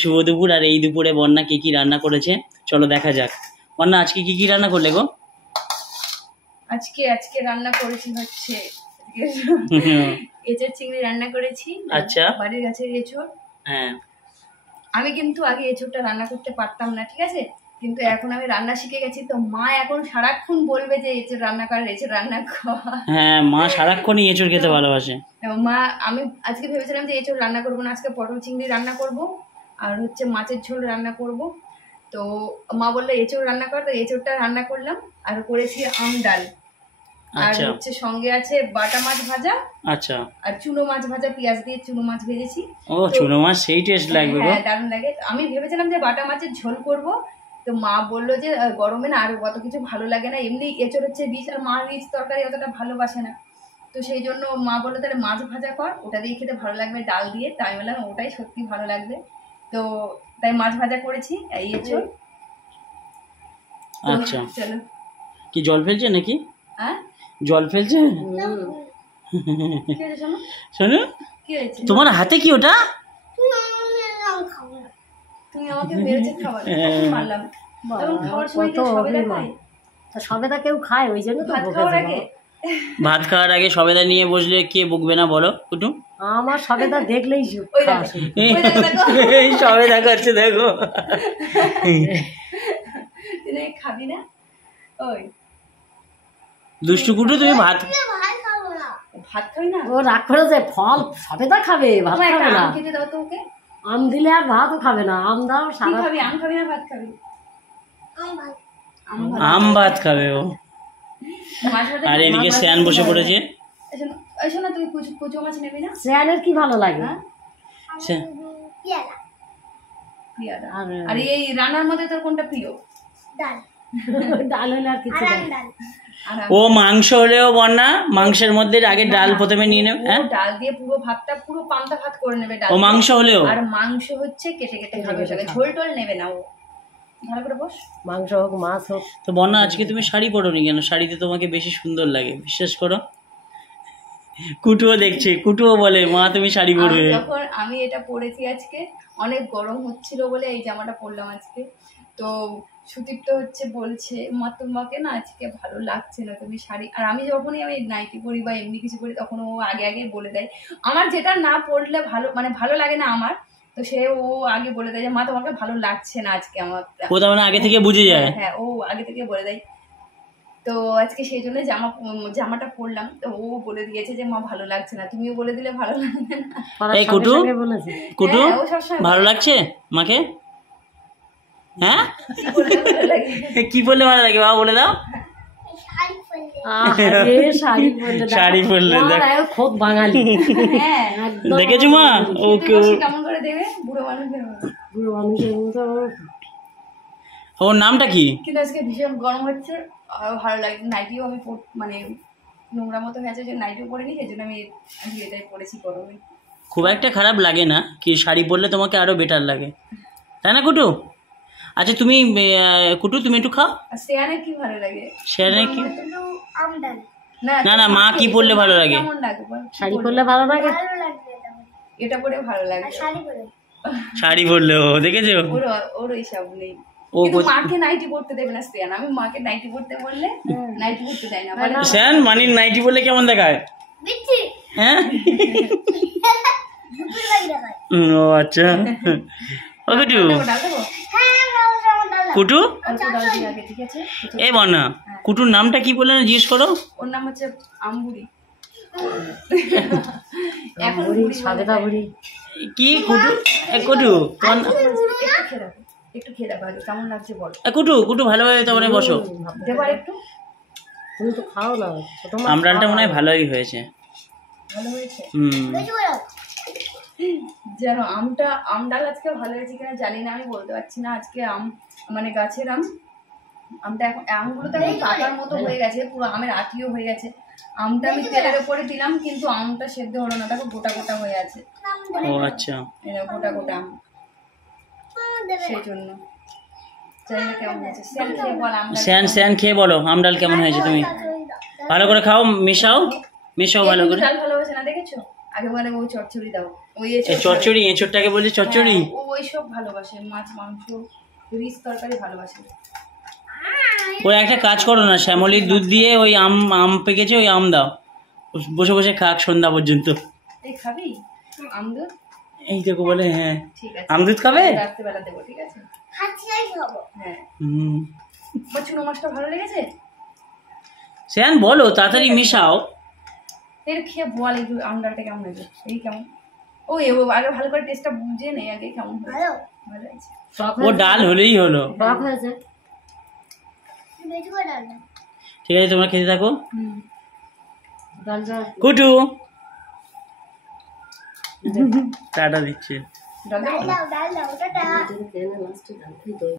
শুভ দুপুর। আর এই দুপুরে বন্যা কি কি রান্না করেছে চলো দেখা যাক। বন্যা আজকে কি কি রান্না করলে গো? আজকে রান্না করেছি হচ্ছে এঁচড় চিংড়ি রান্না করেছি। আচ্ছা, বাড়ির গাছের এঁচড়। হ্যাঁ, আমি কিন্তু আগে এঁচড়টা রান্না করতে পারতাম না, ঠিক আছে, কিন্তু এখন আমি রান্না শিখে গেছি। তো মা এখন সারাক্ষণ বলবে যে এঁচড় রান্না কর, এঁচড় রান্না কর। হ্যাঁ, মা সারাক্ষণই এঁচড় খেতে ভালোবাসে। মা, আমি আজকে ভেবেছিলাম যে এঁচড় রান্না করবো না, আজকে পটল চিংড়ি রান্না করব আর হচ্ছে মাছের ঝোল রান্না করব। তো মা বললো এঁচড় রান্না কর, তো এঁচড়টা রান্না করলাম। আর করেছি আম ডাল, আর হচ্ছে সঙ্গে আছে বাটা মাছ ভাজা। আচ্ছা, আর চুনো মাছ ভাজা, পেঁয়াজ দিয়ে চুনো মাছ ভেজেছি। ও চুনো মাছ সেই টেস্ট লাগবে গো। হ্যাঁ, দারুণ লাগে। আমি ভেবেছিলাম যে বাটা মাছের ঝোল করব, তো মা বললো যে গরমে না আর অত কিছু ভালো লাগে না, এমনি এঁচড় হচ্ছে রিচ, আর মা রিচ তরকারি অতটা ভালোবাসে না। তো সেই জন্য মা বললো তাহলে মাছ ভাজা কর, ওটা দিয়ে খেতে ভালো লাগবে ডাল দিয়ে। তাই বললাম ওটাই সত্যি ভালো লাগবে, তো তাই মাছ ভাজা করেছি এই এঁচড়। আচ্ছা, চলো। কি জল ফেলছে নাকি? হ্যাঁ, জল ফেলছে। শোনো, কি হয়েছে তোমার হাতে কি ওটা? তুমি আমাকে মেরেছে খাবার, মারলাম। খাওয়ার সময় সবেদা কেউ খায়, ওই জন্য ভাত খাওয়ার আগে, ভাত খাওয়ার আগে সবেদা নিয়ে বসলে কে বকবে না বলো কুটুম? আমার সবেদা দেখলেই এই সবেদা করছে দেখো। তুই খাবি না? ওই দুষ্টু কুটু, তুমি ভাত খাবি না? ও রাগ করে যে ফল সবেদা খাবে, ভাত খাবে না। খেতে দাও তো ওকে। আম দিলে আর ভাতও খাবে না। আম দাও। সারা খাবি? আম খাবি না ভাত খাবি? আম ভাত খাবে ও। আর এদিকে শ্যান বসে পড়েছে। শোনা, তুমি কুচো মাছ নেবে না? শ্যানের কি ভালো লাগে? আর এই রান্নার মধ্যে তোর কোনটা প্রিয়? ডাল। ডাল হলে আর কিছু না। ও মাংস হলেও বন্যা মাংসের মধ্যে আগে ডাল প্রথমে নিয়ে নেবে। হ্যাঁ, ডাল দিয়ে পুরো ভাতটা পুরো পান্তা ভাত করে নেবে ডাল। ও মাংস হলেও? আর মাংস হচ্ছে কেটে কেটে খাবে, ঝোল টোল নেবে না ও। ভালো করে বস। মাংস হোক মাছ হোক। তো বন্যা আজকে তুমি শাড়ি পরোনি কেন? শাড়িতে তোমাকে বেশি সুন্দর লাগে, বিশ্বাস করো। কুটুও দেখছে, কুটুও বলে মা তুমি শাড়ি পরবে। যখন আমি এটা পরেছি আজকে, অনেক গরম হচ্ছিল বলে এই জামাটা পরলাম আজকে। তো সুদীপ্ত হচ্ছে বলছে মা তোমাকে না আজকে ভালো লাগছে না তুমি শাড়ি। আর আমি যখনই আমি নাইটি পরি বা এমনি কিছু পরি তখন ও আগে আগে বলে দেয় আমার যেটা না পরলে ভালো, মানে ভালো লাগে না আমার, তো সে ও আগে বলে দেয় যে মা তোমাকে ভালো লাগছে না আজকে আমার। ও তার মানে আগে থেকে বুঝে যায়। হ্যাঁ, ও আগে থেকে বলে দেয়। তো আজকে সেই জন্য জামাটা পরলাম, তো ও বলে দিয়েছে যে মা ভালো লাগছে না, তুমিও বলে দিলে ভালো লাগবে না। এই কুটু, কুটু ভালো লাগছে মাকে? হ্যাঁ, কি বললে ভালো লাগে বাবা বলে দাও? শাড়ি পরলে খুব বাঙালি। দেখেছো মা ওকে কেমন করে দেবে, বুড়ো মানুষের মতো। ওর নামটা কি? কিন্তু আজকে ভীষণ গরম হচ্ছে, ভালো লাগে। নাইটিও আমি মানে নোংরা মতো হয়েছে যে নাইটিও পরিনি, সেই জন্য আমি এটাই পরেছি গরমে। খুব একটা খারাপ লাগে না কি, শাড়ি পরলে তোমাকে আরো বেটার লাগে, তাই না কুটু? আচ্ছা তুমি কুটু তুমি একটু খাও। শ্রেয়ানের কি ভালো লাগে? শ্রেয়ানের কি? না না, মা কি পরলে ভালো লাগে? শাড়ি পরলে ভালো লাগে, এটা পরে ভালো লাগে। শাড়ি পরলে ও দেখেছো, ওর এইসব নেই। মাকে নাইটি পরতে দেবে না শ্রেয়ান, আমি মাকে নাইটি পরতে বললে নাইটি পরতে দেয় না। শ্রেয়ান মানে নাইটি পরলে কেমন দেখায়? হ্যাঁ, ও আচ্ছা। ও কুটু, কুটু এই বন্যা কুটুর নামটা কি বললে না জিজ্ঞেস করো? ওর নাম হচ্ছে আমবুড়ি। সাবেদা বুড়ি কি কুটু? কুটু একটু খেয়ে দেখো আগে কেমন লাগছে বল। কুটু, কুটু ভালোভাবে তোমার বসো। দেবার একটু, তুমি তো খাও না। আমডালটা মনে হয় ভালোই হয়েছে। ভালো হয়েছে জানো, আম ডাল আজকে ভালো হয়েছে কিনা জানি না, আমি বলতে পারছি না। আজকে আম মানে গাছের আমটা এখন আমগুলো তো এখন পাতার মতো হয়ে গেছে, পুরো আমের আটিও হয়ে গেছে। আমটা আমি তেলের উপরে দিলাম কিন্তু আমটা সেদ্ধ হলো না, দেখো গোটা গোটা হয়ে আছে। ও আচ্ছা, এটা গোটা গোটা আম, সেই জন্য জানি না কেমন হয়েছে। শ্যান খেয়ে বলো আম ডাল কেমন হয়েছে। তুমি ভালো করে খাও, মেশাও ভালো করে। ডাল ভালো হয়েছে না, দেখেছো? আগে বলে ও চচ্চড়ি দাও, ওই চচ্চড়ি, এঁচড়টাকে বলছে চচ্চড়ি। ও ওই সব ভালোবাসে, মাছ মাংস রিচ তরকারি ভালোবাসে। ওই একটা কাজ করো না, শ্যামলির দুধ দিয়ে ওই আম পেকেছে, ওই আম দাও, বসে বসে খাক সন্ধ্যা পর্যন্ত। এই খাবি আম দুধ? এই দেখো বলে হ্যাঁ ঠিক আছে, আম দুধ খাবে, রাত্রেবেলা দেবো, ঠিক আছে? হ্যাঁ। হুম চুনো মাছটা ভালো লেগেছে? শ্যান বলো তাড়াতাড়ি মিশাও। এর খেয়ে বল একটু আমডালটা কেমন হয়েছে, এই কেমন? ও আগে ভালো করে টেস্টটা বুঝে নেই আগে কেমন হয়েছে। ভালো হয়েছে। ও ডাল হলেই হলো। টক হয়েছে। ঠিক আছে তোমরা খেতে থাকো। ডালটা কুটু টাটা দিচ্ছে। ডাল দেবো? খেয়ে নে লাস্টে, ডাল খেয়ে দই